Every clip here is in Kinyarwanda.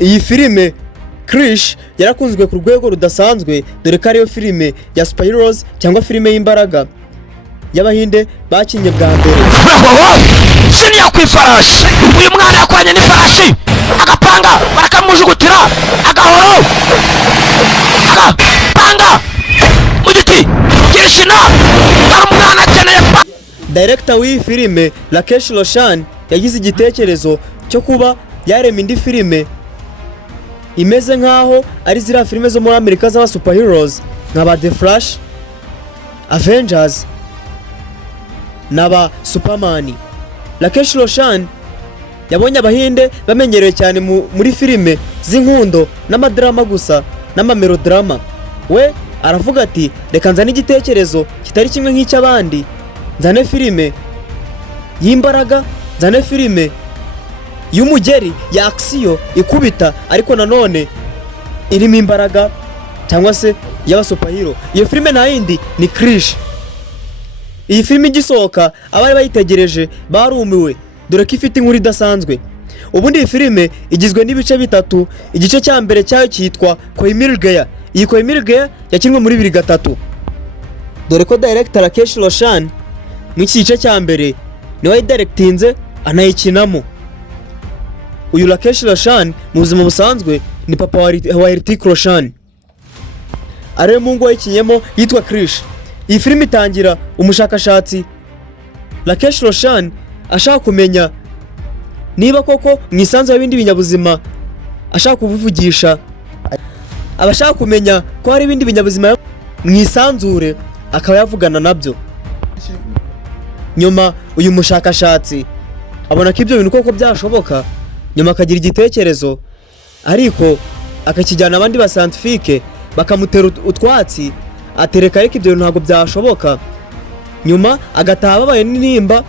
iyi filime Krrish yarakunzwe ku rwego rudasanzwe dore ko ariyo filime ya superheroes cyangwa filime y'imbaraga y'abahinde bakinye bwa mbere. Siniya ku ifarashi, uyu mwana yakwanye n'ifarashi agapanga barakamujugutira agahoro agapanga mu giti kirishina umwana akeneye. Director w'iyi filime Rakesh Roshan yagize igitekerezo cyo kuba yarema indi filime imeze nkaho ari ziriya filime zo muri Amerika z'aba superheroes nk'aba The Flash, Avengers n'aba Superman. Rakesh Roshan yabonye abahinde bamenyereye cyane muri filime z'inkundo n'amadrama gusa n'amamelodrama. We aravuga ati reka nzane igitekerezo kitari kimwe nk'icy'abandi, nzane filime y'imbaraga, nzane filime y'umugeri ya action ikubita ariko nanone irimo imbaraga cyangwa se y'aba superhero. Iyo filime nta yindi ni Krrish. Iyi filime igisohoka abari bayitegereje barumiwe dore ko ifite inkuru idasanzwe. Ubundi iyi filime igizwe n'ibice bitatu. Igice cya mbere cyayo cyitwa Kuri Filime Krrish. Iyi Kuri Filime Krrish yakinwe muri 2003 dore ko director Rakesh Roshan mu gice cya mbere niwe directinze anayikinamo. Uyu Rakesh Roshan mu buzima busanzwe ni papa wa Hrithik Roshan, ariwe mungu wayikinyemo yitwa Krrish. Iyi filime itangira umushakashatsi Rakesh Roshan ashaka kumenya niba koko mu isanzure y'ibindi binyabuzima, ashaka kubivugisha, abashaka kumenya ko hari ibindi binyabuzima mu isanzure akaba yavugana nabyo. Nyuma uyu mushakashatsi abona ko ibyo bintu koko byashoboka, nyuma akagira igitekerezo ariko akakijyana abandi ba scientifique bakamutera utwatsi atereka ariko ibyo bintu ntabwo byashoboka. Nyuma agataha babaye n'intimba,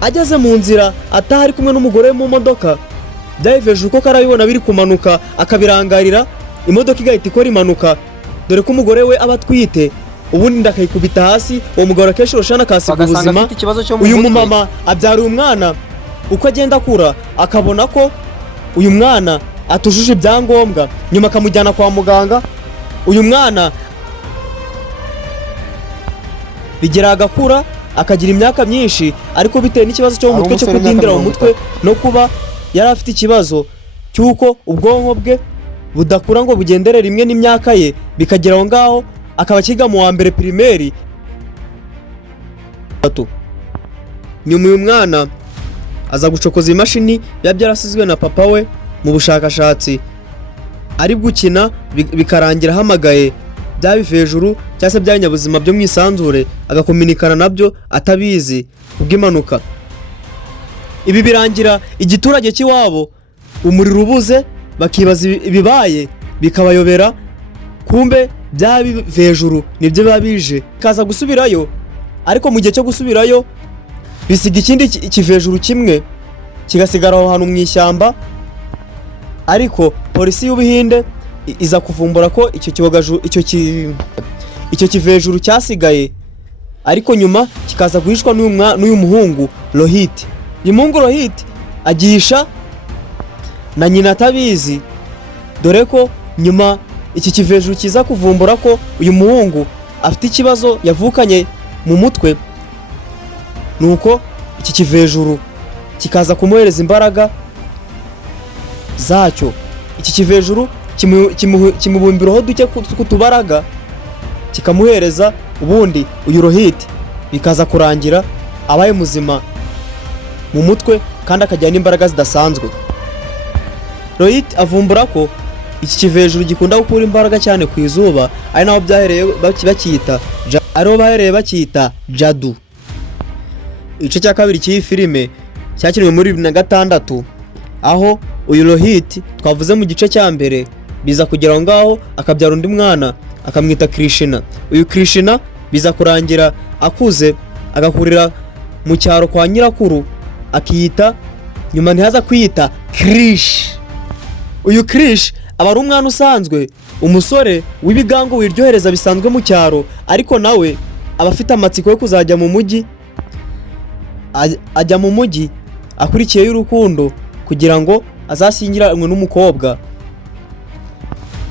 ageze mu nzira ataha ari kumwe n'umugore we mu modoka, byayiveje uko karabibona biri kumanuka akabirangarira, imodoka igahita ikora impanuka dore ko umugore we aba atwite, ubundi ndakayikubita hasi. Uwo mugabo Rakesh Roshan akasiga ubuzima. Uyu mumama abyara umwana, uko agenda akura akabona ko uyu mwana atujuje ibyangombwa, nyuma akamujyana kwa muganga. Uyu mwana bigera agakura akagira imyaka myinshi, ariko bitewe n'ikibazo cyo mu mutwe cyo kudindira mu mutwe no kuba yari afite ikibazo cyuko ubwonko bwe budakura ngo bugendere rimwe n'imyaka ye, bikagera aho ngaho akaba akiga mu wa mbere primaire. Nyuma uyu mwana aza gucokoza imashini byarasizwe na papa we mu bushakashatsi, ari gukina bikarangira hamagaye byabive hejuru cyangwa se byanyabuzima byo mu isanzure, agakominikana nabyo atabizi kubw'impanuka. Ibi birangira igiturage cy'iwabo umuriro ubuze, bakibaza ibibaye bikabayobera, kumbe byabive hejuru nibyo babije. Kaza gusubirayo, ariko mu gihe cyo gusubirayo bisiga ikindi kive hejuru kimwe kigasigara aho hantu mu ishyamba, ariko polisi y'Ubuhinde iza kuvumbura ko icyo kive hejuru cyasigaye, ariko nyuma kikaza guhishwa n'uyu muhungu Rohit. Uyu muhungu Rohit agihisha na nyina atabizi, dore ko nyuma iki kive hejuru kiza kuvumbura ko uyu muhungu afite ikibazo yavukanye mu mutwe, nuko iki kive hejuru kikaza kumuhereza imbaraga zacyo. Iki kive hejuru kimubumbiraho duke kutubaraga kikamuhereza, ubundi uyu Rohit bikaza kurangira abaye muzima mu mutwe kandi akajyana n'imbaraga zidasanzwe. Rohit avumbura ko iki kive hejuru gikunda gukura imbaraga cyane ku izuba, ari naho bahereye bakiyita Jadu. Igice cya kabiri cy'iyi filime cyakinwe muri 2006, aho uyu Rohit twavuze mu gice cya mbere biza kugera ngaho akabyara undi mwana akamwita Krishna. Uyu Krishna biza kurangira akuze agakurira mu cyaro kwa nyirakuru akiyita, nyuma ntihaza kwiyita Krrish. Uyu Krrish aba ari umwana usanzwe, umusore w'ibigango wiryohereza bisanzwe mu cyaro, ariko nawe aba afite amatsiko yo kuzajya mu mujyi, ajya mu mujyi akurikiye y'urukundo kugira ngo azashyingiranwe n'umukobwa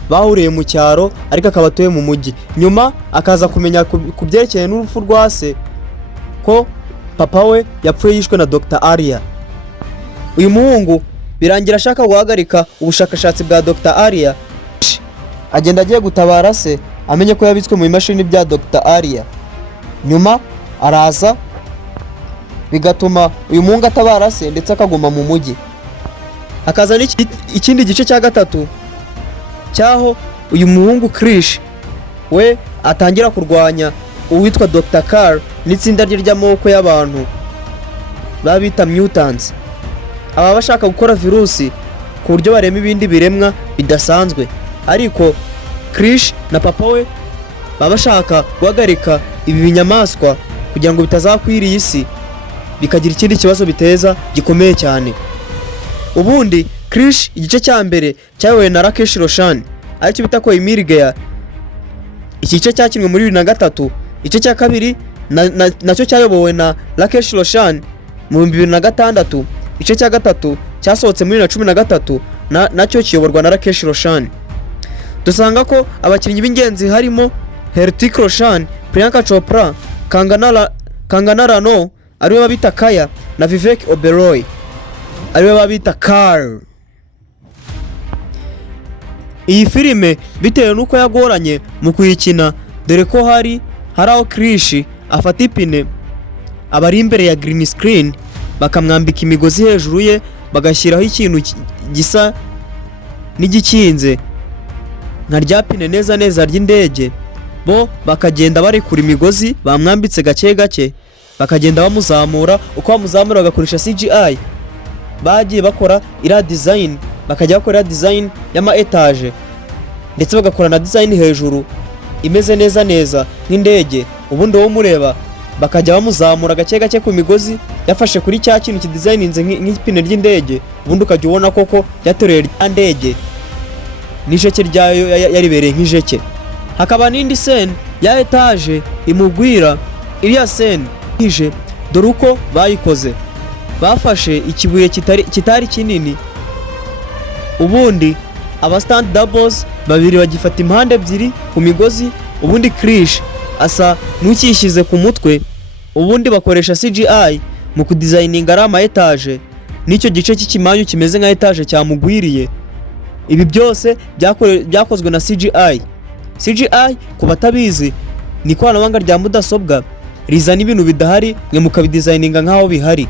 bahuriye mu cyaro ariko akaba atuye mu mujyi. Nyuma akaza kumenya ku byerekeye n'urupfu rwa se ko papa we yapfuye yishwe na Dr. Arya. Uyu muhungu birangira ashaka guhagarika ubushakashatsi bwa Dr. Arya, agenda agiye gutabara se amenye ko yabitswe mu imashini bya Dr. Arya. Nyuma araza bigatuma uyu muhungu atabara se ndetse akaguma mu mujyi. Hakaza ikindi gice cya gatatu cyaho uyu muhungu Krish we atangira kurwanya uwitwa Dr. Carl n'itsinda rye ry'amoko y'abantu babita mutants. Aba bashaka gukora virusi ku buryo barema ibindi biremwa bidasanzwe, ariko Krish na papa we baba bashaka guhagarika ibi binyamaswa kugira ngo bitazakwira iyi si bikagira ikindi kibazo biteza gikomeye cyane. Ubundi Krish igice cya mbere cyayobowe na Rakesh Roshan aricyo bita ko Imirgeya. Iki gice cyakinwe muri 2003. Igice cya kabiri nacyo cyayobowe na Rakesh Roshan mu 2006. Igice cya gatatu cyasohotse muri 2013 nacyo kiyoborwa na Rakesh Roshan. Dusanga ko abakinnyi b'ingenzi harimo Hrithik Roshan, Priyanka Chopra, Kangana Rano ariwe babita Kaya na Vivek Oberoi ariwe babita Carl. Iyi filime bitewe nuko yagoranye mu kuyikina, dore ko hari aho Krish afata ipine abari imbere ya green screen bakamwambika imigozi hejuru ye bagashyiraho ikintu gisa n'igikinze nka rya pine neza ry'indege, bo bakagenda barekura imigozi bamwambitse gake gake bakagenda bamuzamura. Uko bamuzamura bagakoresha CGI, bagiye bakora ira design, bakajya bakora design y'ama etage ndetse bagakora na design hejuru imeze neza nk'indege. Ubundi wo mureba bakajya bamuzamura gake gake ku migozi yafashe kuri cya kintu kidesigninze nk'ipine ry'indege, ubundi ukajya ubona koko yatereye rya ndege n'ijeke ryayo yaribereye nk'ijeke. Hakaba n'indi scene ya etage imugwira. Iriya scene ije dore uko bayikoze, bafashe ikibuye kitari kinini, ubundi aba stand doubles babiri bagifata impande ebyiri ku migozi, ubundi Krish asa n'ukishyize ku mutwe, ubundi bakoresha CGI mu kudesigninga ari ama etage n'icyo gice cy'ikimanyu kimeze nka etage cyamugwiriye. Ibi byose byakozwe na CGI. CGI ku batabizi ni ikoranabuhanga rya mudasobwa rizana ibintu bidahari mwe mukabidesigninga nk'aho bihari,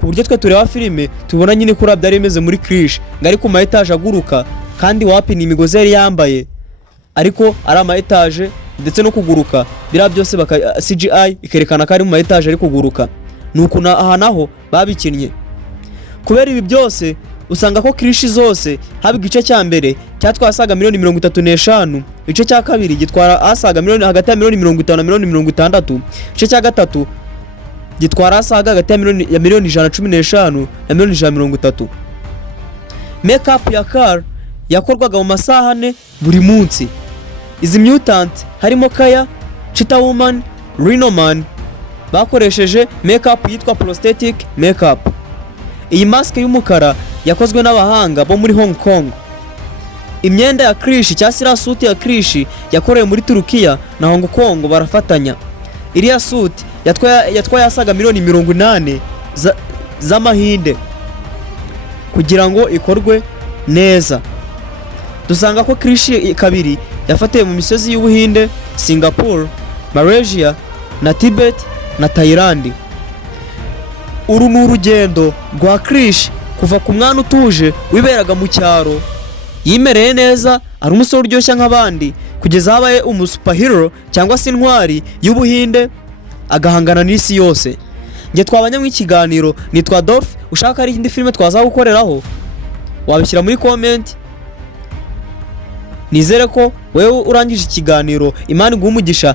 ku buryo twe tureba filime tubona nyine kuri byari bimeze muri Krish ngari ku ma etage aguruka, kandi wapina imigozi yari yambaye ariko ari ama etage ndetse no kuguruka bira byose CGI ikerekana ko ari mu ma etage ari kuguruka. Nuko aha naho babikinnye. Kubera ibi byose usanga ko Krish zose haba igice cya mbere cyatwasaga $35,000, igice cya kabiri gitwara asaga hagati ya $50,000 na $60,000, igice cya gatatu gitwara asaga hagati ya $115,000 na $130,000. Makeup ya Carl yakorwaga mu masaha 4 buri munsi. Izi mutant harimo Kaya, Cheetah Woman, Rhino Man bakoresheje makeup yitwa prosthetic makeup. Iyi mask y'umukara yakozwe n'abahanga bo muri Hong Kong. Imyenda ya Krish cyasira suit ya Krish yakorewe muri Turukiya na Hong Kong barafatanya. Iriya suit yatwaye asaga $80,000 z'amahinde kugira ngo ikorwe neza. Dusanga ko Krish kabiri yafatiwe mu misozi y'Ubuhinde, Singapore, Malaysia na Tibet na Thailand. Uru ni urugendo rwa Krish kuva ku mwana utuje wiberaga mu cyaro yimereye neza, ari umusore uryoshya nk'abandi, kugeza habaye umusuperhero cyangwa se intwari y'Ubuhinde agahangana n'isi yose. Nge twabanya mu ikiganiro nitwa Dolph. Ushaka ari indi filime twaza gukoreraho wabishyira muri comment. Nizere ko wewe urangije ikiganiro Imana iguhe umugisha.